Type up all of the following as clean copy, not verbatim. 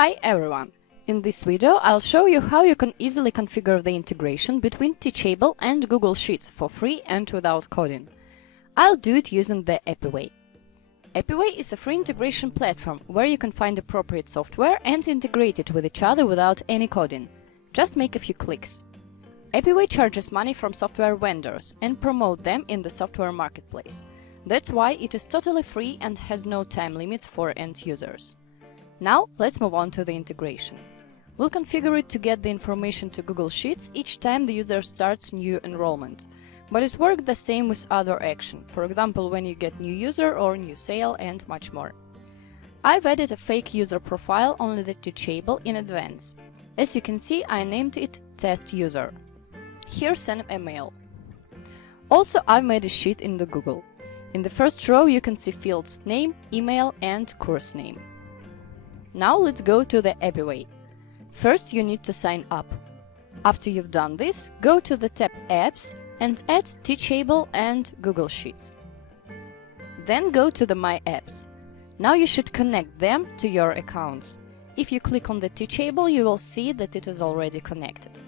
Hi everyone! In this video I'll show you how you can easily configure the integration between Teachable and Google Sheets for free and without coding. I'll do it using the Apiway. Apiway is a free integration platform where you can find appropriate software and integrate it with each other without any coding. Just make a few clicks. Apiway charges money from software vendors and promote them in the software marketplace. That's why it is totally free and has no time limits for end users. Now, let's move on to the integration. We'll configure it to get the information to Google Sheets each time the user starts new enrollment. But it works the same with other action, for example, when you get new user or new sale and much more. I've added a fake user profile on the Teachable in advance. As you can see, I named it Test User. Here send a mail. Also, I've made a sheet in the Google. In the first row you can see fields name, email and course name. Now let's go to the Apiway. First you need to sign up. After you've done this, go to the tab Apps and add Teachable and Google Sheets. Then go to the My Apps. Now you should connect them to your accounts. If you click on the Teachable, you will see that it is already connected.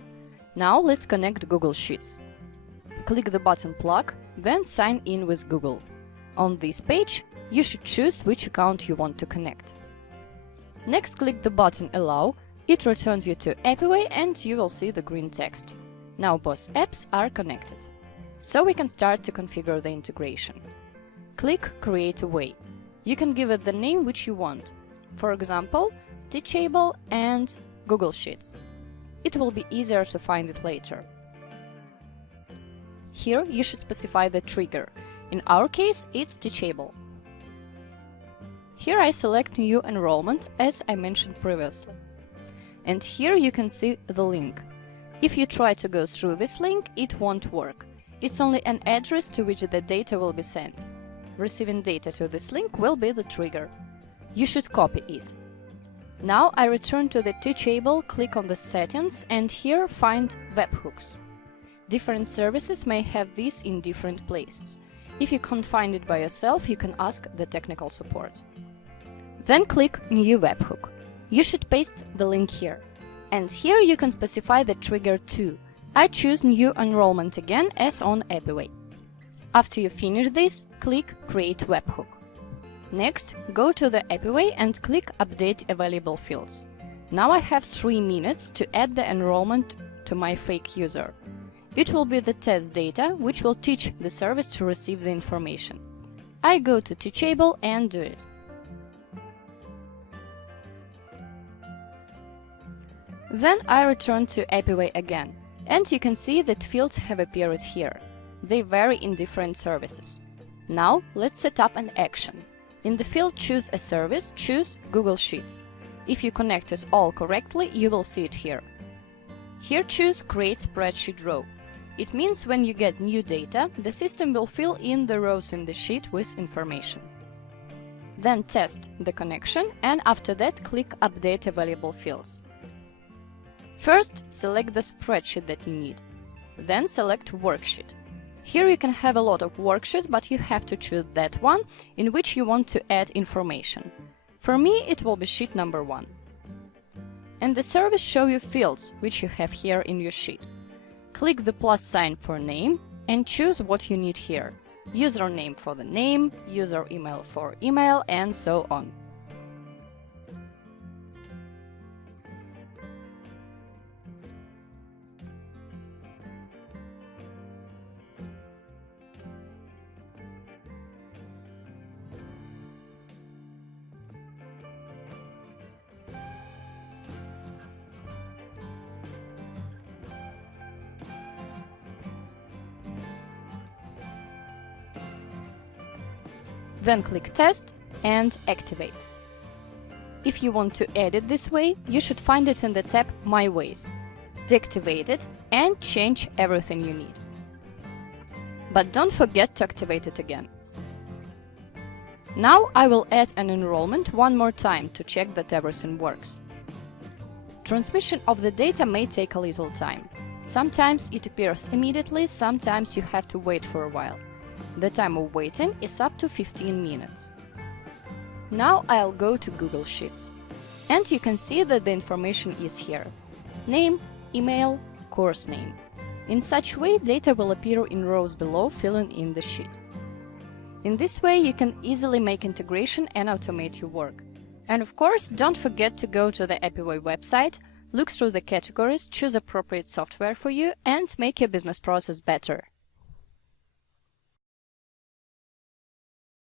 Now let's connect Google Sheets. Click the button Plug, then sign in with Google. On this page, you should choose which account you want to connect. Next, click the button Allow. It returns you to Apiway and you will see the green text. Now both apps are connected. So we can start to configure the integration. Click Create a Way. You can give it the name which you want. For example, Teachable and Google Sheets. It will be easier to find it later. Here you should specify the trigger. In our case, it's Teachable. Here I select New Enrollment, as I mentioned previously. And here you can see the link. If you try to go through this link, it won't work. It's only an address to which the data will be sent. Receiving data to this link will be the trigger. You should copy it. Now I return to the Teachable, click on the Settings, and here find Webhooks. Different services may have this in different places. If you can't find it by yourself, you can ask the technical support. Then click New Webhook. You should paste the link here. And here you can specify the trigger too. I choose New Enrollment again as on Apiway. After you finish this, click Create Webhook. Next, go to the Apiway and click Update Available Fields. Now I have 3 minutes to add the enrollment to my fake user. It will be the test data, which will teach the service to receive the information. I go to Teachable and do it. Then I return to Apiway again, and you can see that fields have appeared here. They vary in different services. Now let's set up an action. In the field Choose a Service, choose Google Sheets. If you connected all correctly, you will see it here. Here choose Create Spreadsheet Row. It means when you get new data, the system will fill in the rows in the sheet with information. Then test the connection, and after that click Update Available Fields. First, select the spreadsheet that you need. Then select Worksheet. Here you can have a lot of worksheets, but you have to choose that one in which you want to add information. For me, it will be sheet number 1. And the service shows you fields, which you have here in your sheet. Click the plus sign for name and choose what you need here. Username for the name, user email for email, and so on. Then click Test and Activate. If you want to edit this way, you should find it in the tab My Ways. Deactivate it and change everything you need. But don't forget to activate it again. Now I will add an enrollment one more time to check that everything works. Transmission of the data may take a little time. Sometimes it appears immediately, sometimes you have to wait for a while. The time of waiting is up to 15 minutes. Now I'll go to Google Sheets. And you can see that the information is here: name, email, course name. In such way, data will appear in rows below, filling in the sheet. In this way, you can easily make integration and automate your work. And of course, don't forget to go to the Apiway website, look through the categories, choose appropriate software for you, and make your business process better.